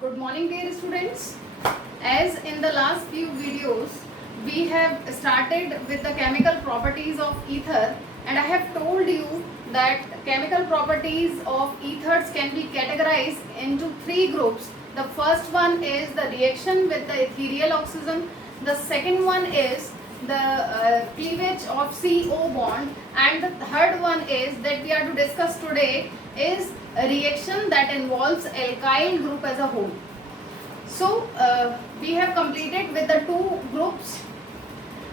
Good morning, dear students. As in the last few videos, we have started with the chemical properties of ether, and I have told you that chemical properties of ethers can be categorized into three groups. The first one is the reaction with the ethereal oxygen. The second one is the cleavage of CO bond, and the third one is that we are to discuss today is a reaction that involves alkyl group as a whole. So we have completed with the two groups,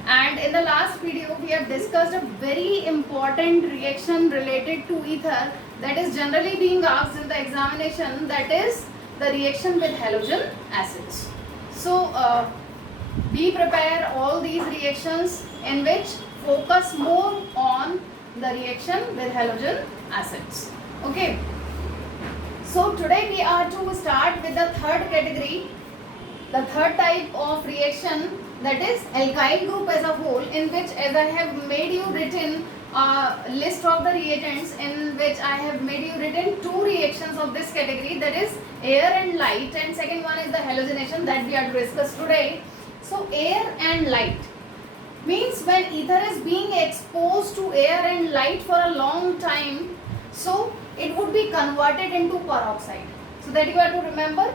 and in the last video we have discussed a very important reaction related to ether that is generally being asked in the examination, that is the reaction with halogen acids. So we prepare all these reactions in which focus more on the reaction with halogen acids. Okay. So today we are to start with the third category, the third type of reaction, that is alkyl group as a whole, in which, as I have made you written a list of the reagents, in which I have made you written two reactions of this category, that is air and light, and second one is the halogenation that we are to discuss today. So air and light means when ether is being exposed to air and light for a long time, so it would be converted into peroxide. So that you have to remember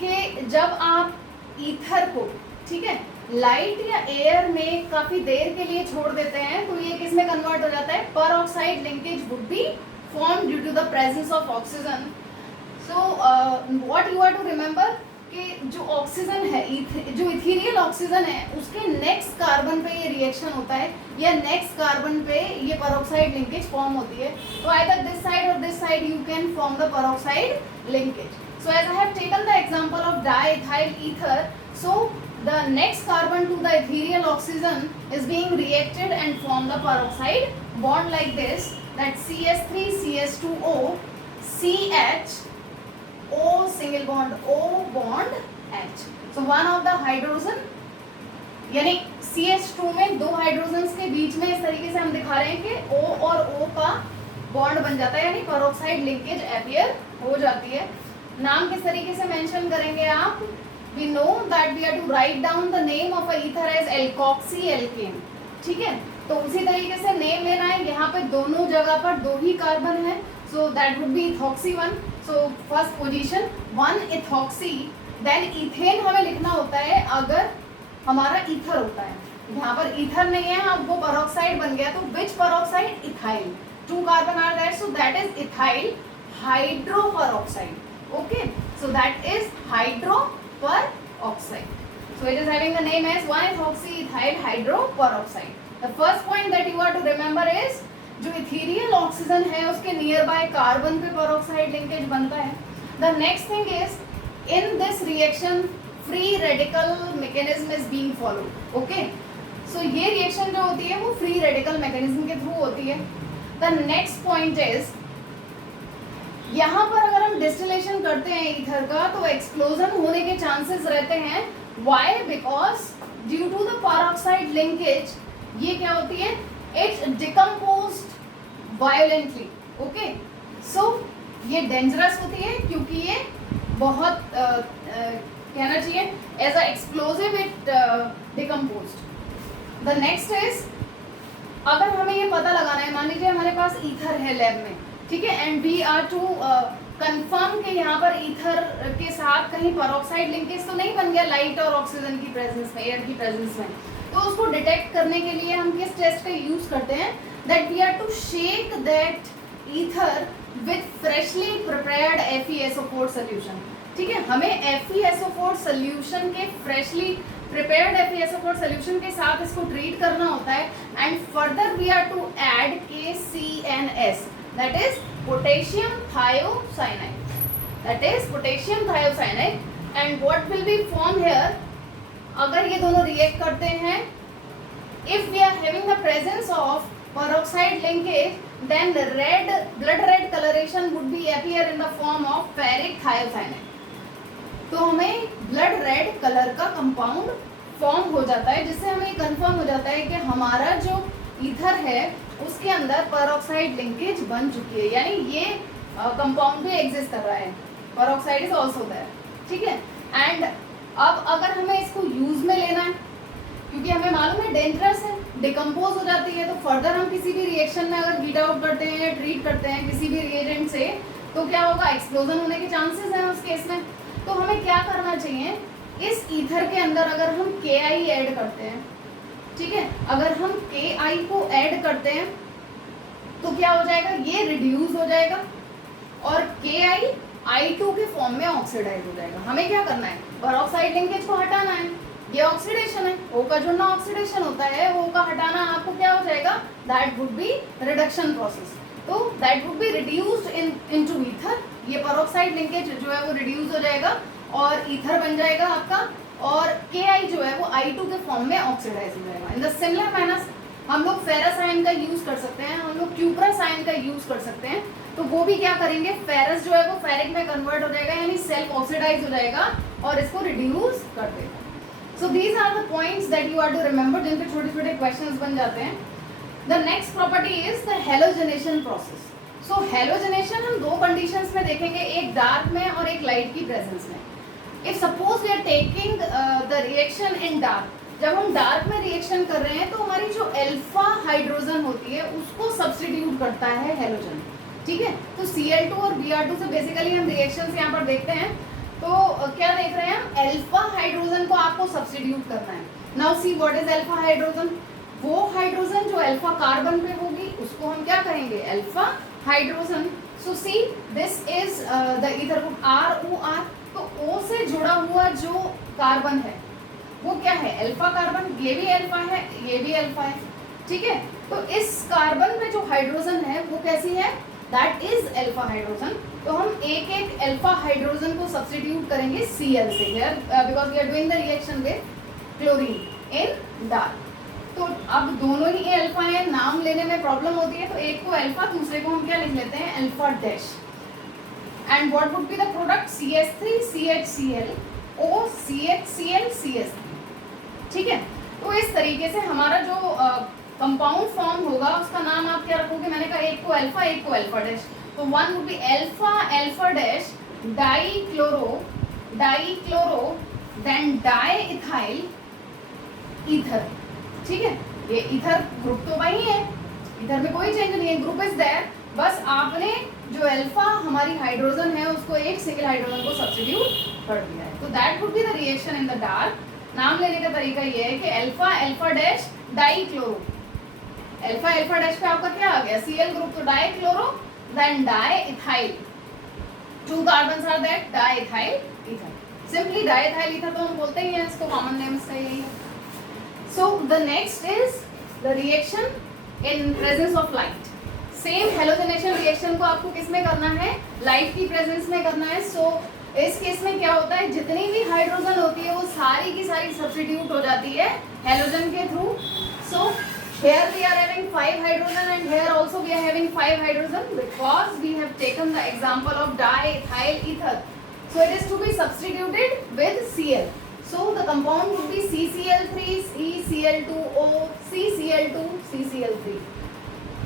कि जब आप ether को, ठीक है, light या air में काफी देर के लिए छोड़ देते हैं तो ये किस में कन्वर्ट हो जाता है, peroxide linkage would be formed due to the presence of oxygen. So what you are to remember कि जो ऑक्सीजन है, जो इथेरियल ऑक्सीजन है, उसके नेक्स्ट कार्बन पे ये रिएक्शन होता है या नेक्स्ट कार्बन पे ये पेरोक्साइड लिंकेज फॉर्म होती है. तो आइदर दिस साइड और this side you can form the peroxide linkage. So as I have taken the example of diethyl ether, so the next carbon to the ethereal oxygen is being reacted and form the peroxide bond like this, that CH3 CH2O CH O single bond O bond H. So one of the hydrogen, यानी CH2 में दो hydrogens के बीच में इस तरीके से हम दिखा रहे हैं कि O और O का बॉन्ड बन जाता है, यानी पेरोक्साइड लिंकेज अपीयर हो जाती है. नाम किस तरीके से मेंशन करेंगे आप? We know that we are to write down the name of a ether as alkoxy alkane. ठीक है, तो उसी तरीके से नेम लेना है. यहाँ पे दोनों जगह पर दो ही कार्बन है, so that would be ethoxy 1. So first position 1 ethoxy, then ethane हमें लिखना होता है अगर हमारा ईथर होता है. यहाँ पर ईथर नहीं है, अब वो पेरोक्साइड बन गया, तो which peroxide? Ethyl. 2 carbon are there, so that is ethyl hydroperoxide. Okay, so that is hydroperoxide. So it is having the name as 1-ethoxy ethyl hydroperoxide. The first point that you are to remember is जो ethereal oxygen है उसके nearby carbon पे peroxide linkage बनता है. The next thing is in this reaction free radical mechanism is being followed. Okay, so ये reaction जो होती है वो फ्री रेडिकल मैकेनिज्म के थ्रू होती है. द नेक्स्ट पॉइंट इज यहाँ पर अगर हम डिस्टिलेशन करते हैं ईथर का तो एक्सप्लोजन होने के चांसेस रहते हैं. Why? Because due to the peroxide linkage ये क्या होती है, it decomposed violently. Okay, so ये डेंजरस होती है क्योंकि ये बहुत कहना चाहिए as a explosive it decomposed. The next is, अगर हमें ये पता लगाना है, मान लीजिए हमारे पास ईथर है लैब में, ठीक है, and we are to confirm कि यहाँ पर ईथर के साथ कहीं पेरोक्साइड लिंकेज तो नहीं बन गया लाइट और ऑक्सीजन की प्रेजेंस में, एयर की प्रेजेंस में. तो उसको डिटेक्ट करने के लिए हम किस टेस्ट का यूज करते हैं, that we are to shake that ether with freshly prepared FeSO4 solution. ठीक है, हमें FeSO4 सोल्यूशन के फ्रेशली प्रिपेयर्ड FeSO4 सोल्यूशन के साथ इसको ट्रीट करना होता है, and further we are to add KCNS, that is potassium thiocyanide. That is potassium thiocyanide. And what will be formed here? अगर ये दोनों रिएक्ट करते हैं, if we are having the presence of peroxide linkage, then the blood red coloration would be appear in the form of ferric thiocyanide. तो हमें blood red colour का compound form हो जाता है, जिससे हमें कंफर्म हो जाता है कि हमारा जो ईथर है उसके अंदर पेरोक्साइड लिंकेज बन चुकी है, यानी ये कंपाउंड भी एग्जिस्ट कर रहा है. Peroxide is also there. ठीक है। एंड अब अगर हमें इसको यूज में लेना है, क्योंकि हमें मालूम है डेंजरस है, डिकम्पोज हो जाती है, तो फर्दर हम किसी भी रिएक्शन में अगर हीट आउट करते हैं या ट्रीट करते हैं किसी भी रिएजेंट से, तो क्या होगा, एक्सप्लोजन होने के चांसेस हैं उस केस में। तो हमें क्या करना चाहिए, इस ईथर के अंदर अगर हम Ki ऐड करते हैं, ठीक है, अगर हम Ki को ऐड करते हैं तो क्या हो जाएगा, ये रिड्यूस हो जाएगा और Ki I2 के फॉर्म में ऑक्सीडाइज हो जाएगा। हमें क्या करना है, पेरोक्साइड लिंकेज को हटाना है, ये ऑक्सीडेशन है, O का जुड़ना ऑक्सीडेशन होता है, O का हटाना आपको क्या हो जाएगा, that would be reduction process, तो that would be reduced into ether. ये पेरोक्साइड लिंकेज जो है वो रिड्यूस हो जाएगा और ईथर बन जाएगा आपका, और Ki जो है वो I2 के फॉर्म में ऑक्सीडाइज हो जाएगा। इन द सिमिलर मैनर हम लोग फेरस आयन का यूज कर सकते हैं, हम लोग क्यूप्रस आयन का यूज कर सकते हैं, तो वो भी क्या करेंगे, फेरस जो है वो फेरिक में कन्वर्ट हो जाएगा, यानी सेल्फ ऑक्सीडाइज हो जाएगा और इसको रिड्यूस कर देगा। So these are the points that you are to remember, जिन पे छोटे छोटे क्वेश्चंस बन जाते हैं। The next property is the halogenation process. So halogenation हम दो कंडीशंस में देखेंगे, एक डार्क में और एक लाइट की प्रेजेंस में। If suppose we are taking the reaction in dark, जब हम डार्क में रिएक्शन कर रहे हैं तो हमारी जो अल्फा हाइड्रोजन होती है उसको सब्स्टिट्यूट करता है हेलोजन, ठीक है। तो Cl2 और Br2 से बेसिकली हम रिएक्शंस यहाँ पर देखते हैं, तो क्या देख रहे हैं हम, अल्फा हाइड्रोजन को आपको सब्स्टिट्यूट करना है। Now see what is alpha hydrogen, वो हाइड्रोजन जो अल्फा कार्बन पे होगी उसको हम क्या कहेंगे, alpha hydrogen. So see this is the ether group ROR, तो O से जुड़ा हुआ जो कार्बन है वो क्या है, अल्फा कार्बन, ये भी अल्फा है, ये भी अल्फा है, ठीक है। तो इस कार्बन में जो हाइड्रोजन है वो कैसी है, दैट इज अल्फा हाइड्रोजन। तो हम एक एक अल्फा हाइड्रोजन को सब्स्टिट्यूट करेंगे Cl से, here because we are doing the reaction with chlorine in dark. तो अब दोनों ही अल्फा हैं, नाम लेने में प्रॉब्लम होती है, तो एक को अल्फा, दूसरे को हम क्या लिख लेते हैं, alpha dash. And what would be the product, CH3 CHCl O CHCl CH3, ठीक है। तो इस तरीके से हमारा जो कंपाउंड फॉर्म होगा उसका नाम आप क्या रखोगे, मैंने कहा एक को अल्फा एक को अल्फा डैश, तो one would be alpha alpha dash dichloro then diethyl ether, ठीक है। ये ईथर ग्रुप तो वही है, ईथर में कोई चेंज नहीं है, ग्रुप इज देयर, बस आपने जो अल्फा हमारी हाइड्रोजन है उसको एक सिंगल हाइड्रोजन को सब्स्टिट्यूट कर दिया है। तो that would be the reaction in the dark. नाम लेने का तरीका ये है कि alpha alpha dash dichloro, alpha alpha dash पे आपका क्या आ गया, Cl ग्रुप, तो dichloro then diethyl, two carbons are that diethyl ether, simply diethyl ether तो हम बोलते ही हैं, इसको कॉमन नेम इसका यही है। So the next is the reaction in presence of light. Same halogenation reaction को आपको किस में करना है, लाइट की प्रेजेंस में करना है। सो इस केस में क्या होता है, जितनी भी हाइड्रोजन होती है वो सारी की सारी सब्स्टिट्यूट हो जाती है हेलोजन के through. So here we are having 5 hydrogen and here also we are having 5 hydrogen because we have taken the example of diethyl ether. So it is to be substituted with Cl. So the compound would be CCl3 CCl2O CCl2 CCl3.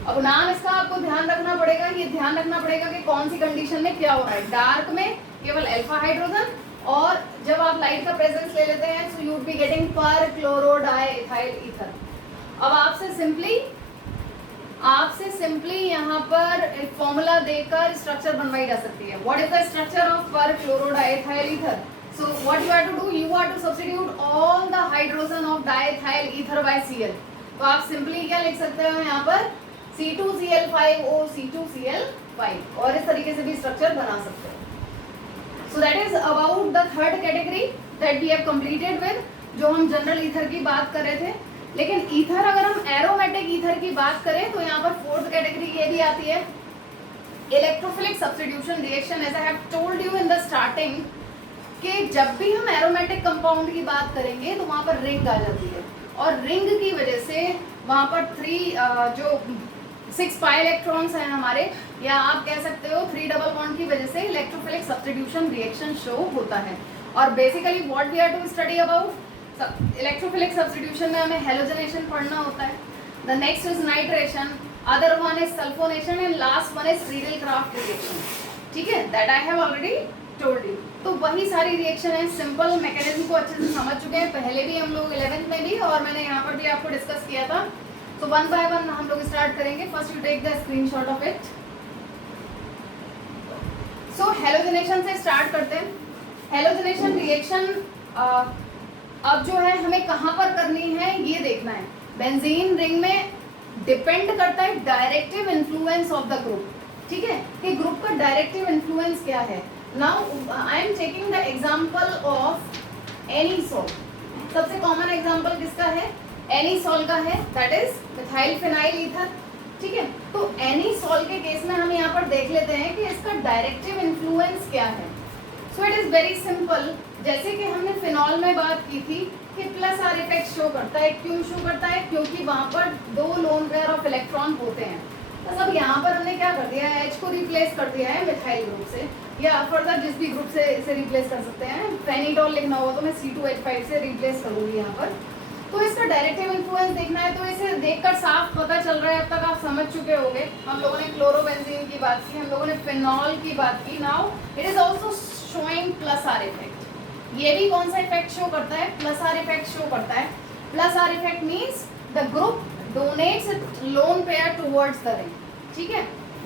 अब नाम इसका आपको ध्यान रखना पड़ेगा, ये ध्यान रखना पड़ेगा कि कौन सी कंडीशन में क्या हो रहा है। डार्क में केवल अल्फा हाइड्रोजन, और जब आप लाइट का प्रेजेंस ले लेते हैं so you would be getting पर क्लोरोडाइथाइल ईथर। अब आपसे सिंपली यहाँ पर एक फॉर्मूला देकर स्ट्रक्चर बनवाई जा सकती है। What is the structure of perchlorodiethyl ether? So what you have to do, you have to substitute all the hydrogen of diethyl ether by Cl। तो आप सिंपली क्या लिख सकते हो यहाँ पर, C2Cl5O C2Cl5, और इस तरीके से भी स्ट्रक्चर बना सकते हो। So that is about the third category that we have completed with, जो हम जनरल ईथर की बात कर रहे थे। लेकिन ईथर अगर हम एरोमेटिक ईथर की बात करें तो यहाँ पर फोर्थ कैटेगरी ये भी आती है, electrophilic substitution reaction. As I have told you in the starting कि जब भी हम एरोमेटिक कंपाउंड की बात करेंगे तो वहाँ पर रिंग आ जाती है, और रिंग की वजह से वहाँ पर 6 पाई इलेक्ट्रॉन्स हैं हमारे, या आप कह सकते हो 3 डबल बॉन्ड की वजह से इलेक्ट्रोफिलिक सब्स्टिट्यूशन रिएक्शन शो होता है। और basically what we are to study about, electrophilic substitution में हमें हेलोजनेशन पढ़ना होता है। The next is nitration, other one is sulphonation, and last one is Friedel Crafts reaction, ठीक है, that I have already told you. तो वही सारी रिएक्शन है, सिंपल मैकेनिज्म को अच्छे से समझ चुके हैं, पहले भी हम लोग 11th में भी और मैंने यहाँ पर भी आपको डिस्कस किया था। तो वन बाय वन हम लोग स्टार्ट करेंगे। First you take the screenshot of it. So halogenation से स्टार्ट करते हैं। हेलोजनेशन रिएक्शन अब जो है हमें कहाँ पर करनी है ये देखना है। बेंजीन रिंग में डिपेंड करता है directive influence of the group, ठीक है, कि ग्रुप का डायरेक्टिव इन्फ्लुएंस क्या है। Now I am taking the example of anisole. सबसे कॉमन एग्जांपल किसका है? एनीसॉल का है, that is methyl phenyl ether, ठीक है। तो एनीसॉल के केस में हम यहाँ पर देख लेते हैं कि इसका डायरेक्टिव इन्फ्लुएंस क्या है। So it is very simple. जैसे कि हमने फिनॉल में बात की थी कि प्लस आर इफेक्ट शो करता है। क्यों शो करता है? क्योंकि वहां पर दो लोन पेयर ऑफ इलेक्ट्रॉन होते हैं। बस अब यहाँ पर हमने क्या कर दिया है, H को रिप्लेस कर दिया है मिथाइल ग्रुप से, या फर्दर जिस भी ग्रुप से इसे रिप्लेस कर सकते हैं। फेनिटॉल लिखना होगा तो मैं C2H5 से रिप्लेस करूंगी यहाँ पर। तो इसका डायरेक्टिव इन्फ्लुएंस देखना है, तो इसे देखकर साफ पता चल रहा है, अब तक आप समझ चुके होंगे। हम लोगों ने क्लोरोबेंजीन की बात की, हम लोगों ने फिनॉल की बात की। Now it is also showing plus R effect. ये भी कौन सा इफेक्ट शो करता है? प्लस आर इफेक्ट शो करता है। Plus R effect means the group donates lone pair towards the ring, ठीक है,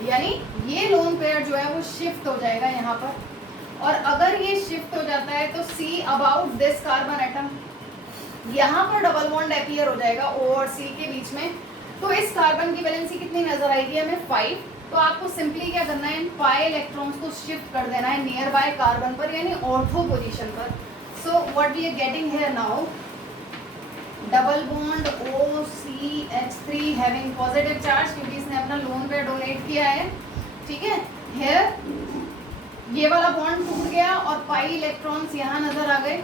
यानी ये लोन पेयर जो है वो शिफ्ट हो जाएगा यहाँ पर। और अगर ये शिफ्ट हो जाता है तो see about this carbon atom, यहाँ पर डबल बॉन्ड अपीयर हो जाएगा O और C के बीच में। तो इस कार्बन की वैलेंसी कितनी नजर आएगी हमें? 5। तो आपको सिंपली क्या करना है, पाई इलेक्ट्रॉन्स को शिफ्ट कर देना है नियर बाय कार्बन पर, यानी ऑर्थो पोजीशन पर। So what we are getting here now, double bond OCH3 having positive charge, क्योंकि इसने अपना लोन पेयर डोनेट किया है, ठीक है। हियर ये वाला बॉन्ड टूट गया और पाई इलेक्ट्रॉन्स यहाँ नजर आ गए,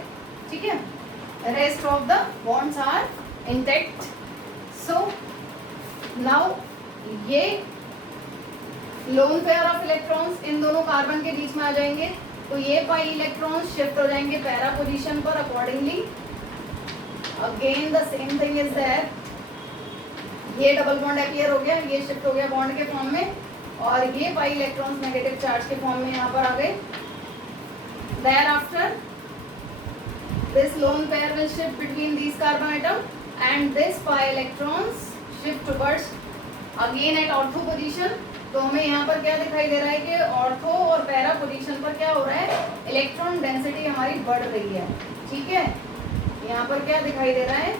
ठीक है। Rest of the bonds are intact. So now ये लोन पेयर ऑफ इलेक्ट्रॉन्स इन दोनों कार्बन के बीच में आ जाएंगे, तो ये पाई इलेक्ट्रॉन्स शिफ्ट हो जाएंगे पैरा पोजीशन पर accordingly. Again the same thing is there, ये डबल बॉन्ड अपीयर हो गया, ये शिफ्ट हो गया बॉन्ड के फॉर्म में, और ये पाई इलेक्ट्रॉन्स नेगेटिव चार्ज के फॉर्म में यहाँ पर आ गए। Thereafter this lone pair will shift between these carbon atom and this pi electrons shift towards again at ortho position। तो हमें यहाँ पर क्या दिखाई दे रहा है कि ऑर्थो और पैरा पोजीशन पर क्या हो रहा है, इलेक्ट्रॉन डेंसिटी हमारी बढ़ रही है, ठीक है। यहाँ पर क्या दिखाई दे रहा है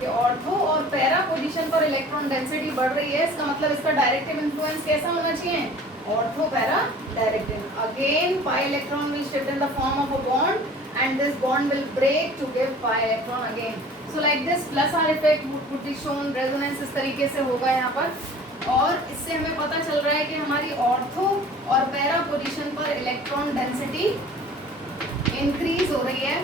कि ऑर्थो और पैरा पोजीशन पर इलेक्ट्रॉन डेंसिटी बढ़ रही है। इसका मतलब इसका डायरेक्टिव इन्फ्लुएंस कैसा होना चाहिए? Ortho para directive. Again pi electron will shift in the form of a bond and this bond will break to give pi electron again. So like this plus R effect would be shown, resonance इस तरीके से होगा यहाँ पर। और इससे हमें पता चल रहा है कि हमारी ऑर्थो और पैरा पोजीशन पर इलेक्ट्रॉन डेंसिटी इंक्रीज हो रही है।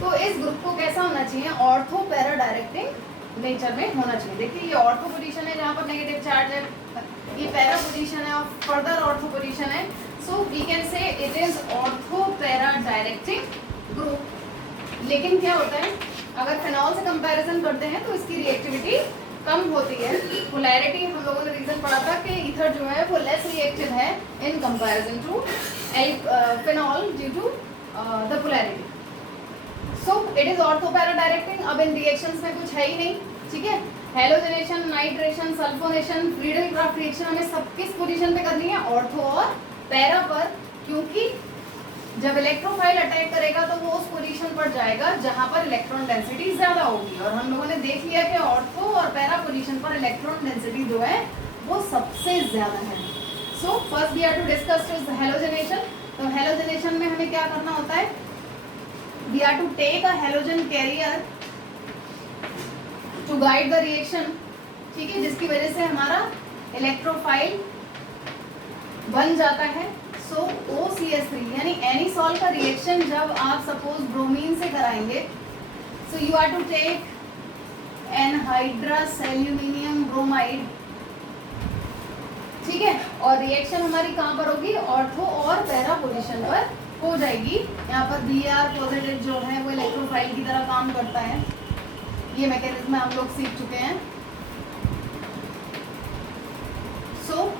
तो इस ग्रुप को कैसा होना चाहिए? ऑर्थो पैरा डायरेक्टिंग नेचर में होना चाहिए। देखिए ये ऑर्थो पोजीशन है जहाँ पर नेगेटिव चार्ज है, ये पैरा पोजीशन है और फर्दर ऑर्थो पोजीशन है। So we can say it is ortho para directing group। लेकिन क्या होता है, अगर फिनॉल से कंपैरिजन करते हैं तो इसकी रिएक्टिविटी कम होती है। पोलैरिटी हम लोगों ने रीजन पढ़ा था कि ईथर जो है वो लेस रिएक्टिव है in comparison to phenol due to the polarity. So it is ortho para directing. अब इन रिएक्शंस में कुछ है ही नहीं, ठीक है। Halogenation, nitration, sulphonation, Friedel Crafts reaction हमें सब किस पोजीशन पे करनी है? ऑर्थो और पैरा पर, क्योंकि जब इलेक्ट्रोफाइल अटैक करेगा तो वो उस पोजीशन पर जाएगा जहां पर इलेक्ट्रॉन डेंसिटी ज्यादा होगी। और हम लोगों ने देख लिया कि ऑर्थो और पैरा पोजीशन पर इलेक्ट्रॉन डेंसिटी जो है वो सबसे ज्यादा है। So first we have to discuss is halogenation. तो हेलोजनेशन में हमें क्या करना होता है? We have to take a halogen carrier to guide the reaction, ठीक है, जिसकी वजह से हमारा इलेक्ट्रोफाइल बन जाता है। सो OCH3 यानी एनीसॉल का रिएक्शन जब आप सपोज ब्रोमीन से कराएंगे, so you are to take anhydrous aluminium bromide, ठीक है, और रिएक्शन हमारी कहाँ पर होगी? ऑर्थो और पैरा पोजीशन पर हो जाएगी। यहाँ पर Br पॉजिटिव जो है वो इलेक्ट्रोफाइल की तरह काम करता है। ये मैकेनिज्म हम लोग सीख चुके हैं। सो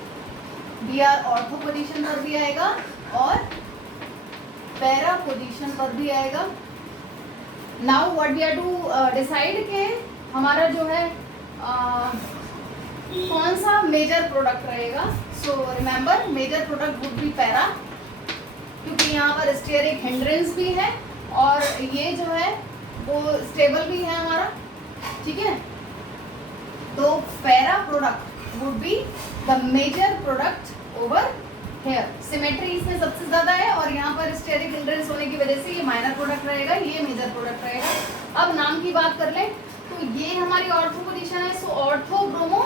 Br ऑर्थो पोजीशन पर भी आएगा और पैरा पोजीशन पर भी आएगा। Now what we are to decide के हमारा जो है कौन सा मेजर प्रोडक्ट रहेगा। So remember major product would be para, क्योंकि यहाँ पर स्टेरिक हिंड्रेंस भी है और ये जो है वो स्टेबल भी है हमारा, ठीक है। तो para product would be the major product over here. Symmetry इसमें सबसे ज्यादा है और यहाँ पर स्टेरिक हिंड्रेंस होने की वजह से ये माइनर प्रोडक्ट रहेगा, ये मेजर प्रोडक्ट रहेगा। अब नाम की बात कर लें तो ये हमारी ऑर्थो पोजीशन है। सो ऑर्थो ब्रोमो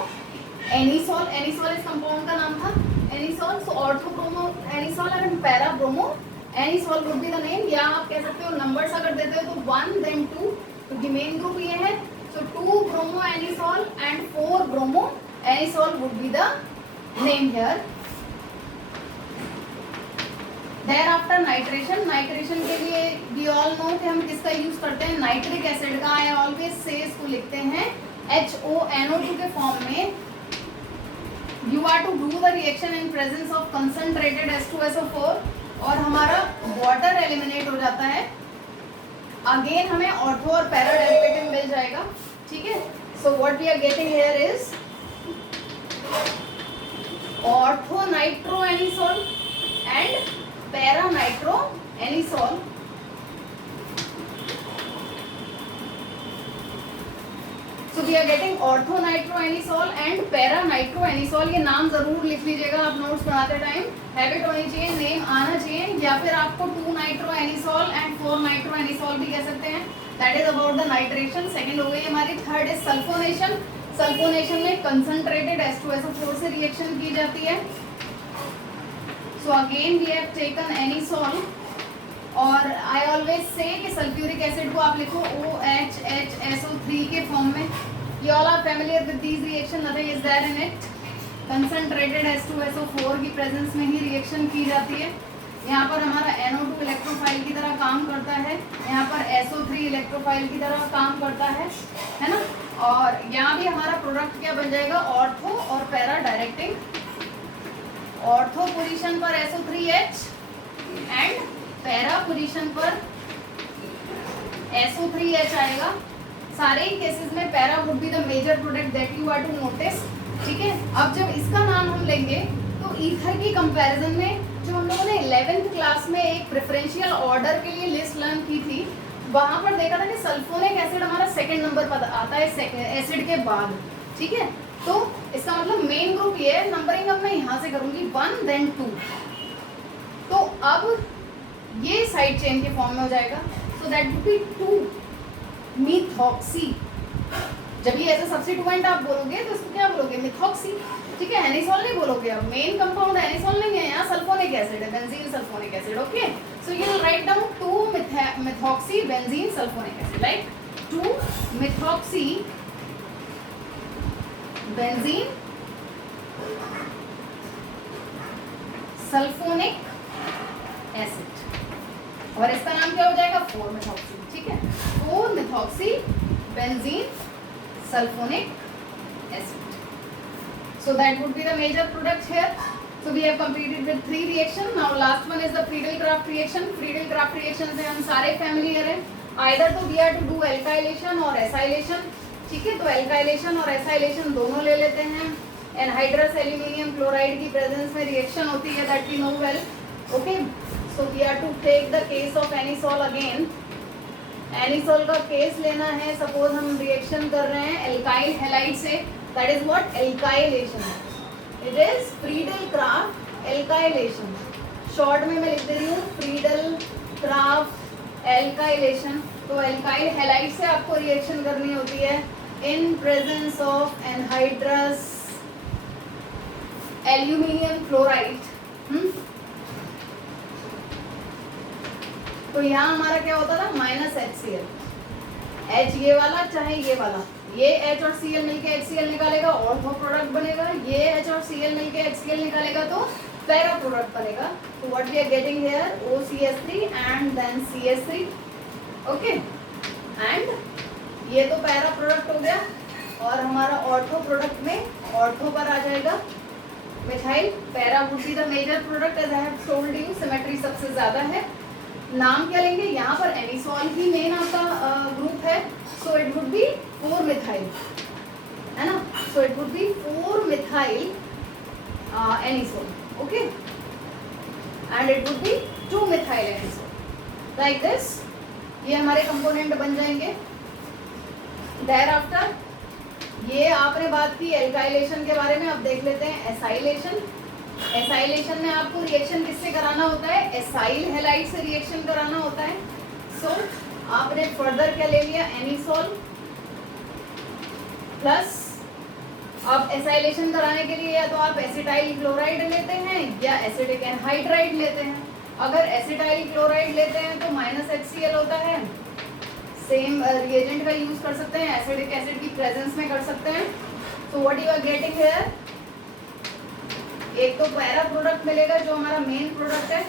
एनिसोल, एनिसोल इस कंपाउंड का नाम था anisole. So ortho bromo anisole and para bromo anisole would be the name. या आप कह सकते हो नंबर्स अगर देते हो तो 1 then 2, क्योंकि मेन ग्रुप ये है। So 2 bromo anisole and 4 bromo anisole would be the name here. Thereafter nitration, nitration के लिए वी ऑल नो कि हम किसका यूज करते हैं, नाइट्रिक एसिड का। आई ऑलवेज से इसको लिखते हैं HONO2 के फॉर्म में। You are to do the reaction in presence of concentrated H2SO4 और हमारा वाटर एलिमिनेट हो जाता है। अगेन हमें ऑर्थो और पैरा डेरिवेटिव मिल जाएगा, ठीक है। So what we are getting here is ortho nitro anisole and para nitro anisole. So we are getting ortho nitro anisole and para nitro anisole. ये नाम जरूर लिख लीजिएगा आप नोट्स बनाते टाइम, हैबिट होनी चाहिए, नेम आना चाहिए। या फिर आपको 2 nitro anisole and 4 nitro anisole भी कह सकते हैं। That is about the nitration. Second हो गई हमारी। Third is sulphonation. सल्फोनेशन में कंसंट्रेटेड H2SO4 से रिएक्शन की जाती है। So again we have taken anisole और आई ऑलवेज से कि सल्फ्यूरिक एसिड को आप लिखो OHHSO3 के फॉर्म में। You all are familiar with these reaction, nothing is there in it. Concentrated H2SO4 की प्रेजेंस में ही रिएक्शन की जाती है। यहाँ पर हमारा NO2 इलेक्ट्रोफाइल की तरह काम करता है, यहाँ पर SO3 इलेक्ट्रोफाइल की तरह काम करता है ना। और यहाँ भी हमारा प्रोडक्ट क्या बन जाएगा, ऑर्थो और पैरा डायरेक्टिंग। ऑर्थो पोजीशन पर SO3H एंड पैरा पोजीशन पर SO3H आएगा। सारे ही केसेस में para would be the major product that you are to notice, ठीक है। अब जब इसका नाम हम लेंगे तो ईथर की कंपैरिजन में जो हम लोगों ने 11th क्लास में एक प्रेफरेंशियल ऑर्डर के लिए लिस्ट लर्न की थी, वहां पर देखा था कि सल्फोनिक एसिड हमारा सेकंड नंबर पर आता है एसिड के बाद, ठीक है। तो इसका मतलब मेन ग्रुप ये है। नंबरिंग अब मैं यहाँ से करूंगी 1 then 2। तो अब ये साइड चेन के फॉर्म में हो जाएगा। So that would be 2 methoxy. जब ये ऐसे सब्स्टिट्यूएंट आप बोलोगे तो इसको क्या बोलोगे, मिथॉक्सी, ठीक है। एनिसोल नहीं बोलोगे। अब मेन कंपाउंड एनिसोल नहीं है, यहाँ सल्फोनिक एसिड है, benzene sulphonic acid, okay. So you will write down 2 methoxy benzene sulphonic acid, like 2 methoxy benzene sulphonic acid. और इसका नाम क्या हो जाएगा, 4 मिथॉक्सी, ठीक है। 4 methoxy benzene sulphonic acid. So that would be the major product here. So we have completed with 3 reaction. Now last one is the Friedel-Crafts reaction. Friedel-Crafts reaction से हम सारे familiar हैं। Either तो we have to do alkylation और acylation, ठीक है। तो alkylation और acylation दोनों ले लेते हैं। Anhydrous aluminium chloride की presence में reaction होती है, that we know well, okay. So we have to take the case of anisole again. Anisole का केस लेना है। सपोज हम रिएक्शन कर रहे हैं एल्काइल हैलाइड से, that is what alkylation. It is Friedel-Crafts alkylation. Short में मैं लिख दे रही हूँ Friedel-Crafts alkylation। तो एल्काइल हैलाइड से आपको रिएक्शन करनी होती है इन presence of anhydrous aluminium chloride. तो यहाँ हमारा क्या होता था, -HCl। H ये वाला चाहे ये वाला, ये H और Cl मिलके HCl निकालेगा, ऑर्थो प्रोडक्ट बनेगा। ये H और Cl मिलके HCl निकालेगा तो पैरा प्रोडक्ट बनेगा। तो what we are getting here, OCH3 and then CH3, okay. And ये तो पैरा प्रोडक्ट हो गया और हमारा ऑर्थो प्रोडक्ट में ऑर्थो पर आ जाएगा methyl. Para would be the major product as I have told you, symmetry सबसे ज्यादा है। नाम क्या लेंगे, यहाँ पर एनिसोल ही मेन आपका ग्रुप है, so it would be 4 methyl, है ना, so it would be 4 methyl anisole, okay, and it would be 2 methyl anisole like this. ये हमारे कंपोनेंट बन जाएंगे। देयर आफ्टर ये आपने बात की एल्काइलेशन के बारे में, अब देख लेते हैं एसाइलेशन। एसाइलेशन में आपको रिएक्शन किससे कराना होता है, एसाइल हैलाइड से रिएक्शन कराना होता है। सो आपने फर्दर क्या ले लिया, एनिसोल प्लस, अब एसाइलेशन कराने के लिए या तो आप एसिटाइल क्लोराइड लेते हैं या एसिटिक एनहाइड्राइड लेते हैं। अगर एसिटाइल क्लोराइड लेते हैं तो -HCl होता है, सेम रिएजेंट का यूज कर सकते हैं, एसिडिक एसिड की प्रेजेंस में कर सकते हैं। So what you are getting here, एक तो पैरा प्रोडक्ट मिलेगा जो हमारा मेन प्रोडक्ट है,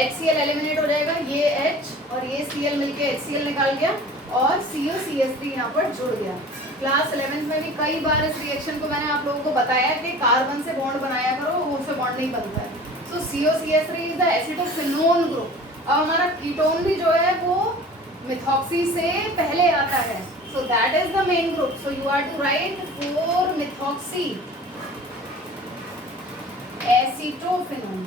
HCl एलिमिनेट हो जाएगा, ये H और ये Cl मिलके HCl निकाल गया और COCH3 यहाँ पर जुड़ गया। क्लास 11th में भी कई बार इस रिएक्शन को मैंने आप लोगों को बताया कि कार्बन से बॉन्ड बनाया करो, वो से बॉन्ड नहीं बनता है। सो COCH3 is the acetophenone group. अब हमारा कीटोन भी जो है वो मिथॉक्सी से पहले आता है, so that is the main group. So you are to write 4 methoxy acetophenone,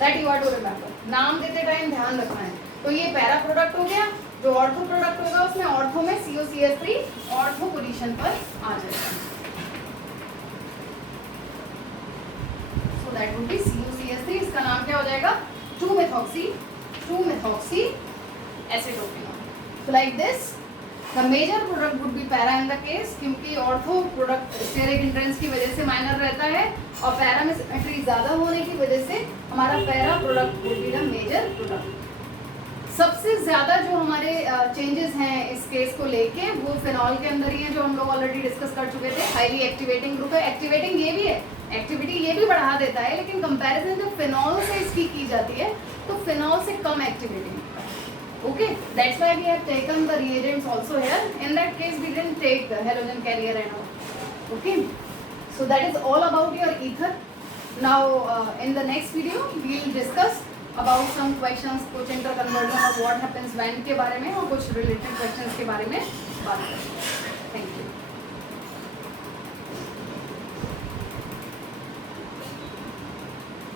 that you are to remember. नाम देते टाइम ध्यान रखना है। तो ये पैरा प्रोडक्ट हो गया, जो ऑर्थो प्रोडक्ट होगा उसमें ऑर्थो में COCH3 ऑर्थो पोजीशन पर आ जाएगा। So that would B COCH3, इसका नाम क्या हो जाएगा, 2 methoxy acetophenone. So like this the major product would be para in the case, क्योंकि ऑर्थो प्रोडक्ट स्टेरिक हिंड्रेंस की वजह से माइनर रहता है और पैरा में सिमेट्री ज्यादा होने की वजह से हमारा para product would be the major product. सबसे ज्यादा जो हमारे चेंजेस हैं इस केस को लेके वो फिनॉल के अंदर ही है, जो हम लोग ऑलरेडी डिस्कस कर चुके थे। हाईली एक्टिवेटिंग ग्रुप है, एक्टिवेटिंग ये भी है, एक्टिविटी ये भी बढ़ा देता है, लेकिन कंपैरिजन जब फिनॉल से इसकी की जाती है तो फिनॉल से कम activating. Okay, that's why we have taken the reagents also here. In that case, we didn't take the halogen carrier and all. Okay, so that is all about your ether. Now, in the next video, we will discuss about some questions, कुछ interconversion of what happens when के बारे में और कुछ related questions के बारे में बात करेंगे।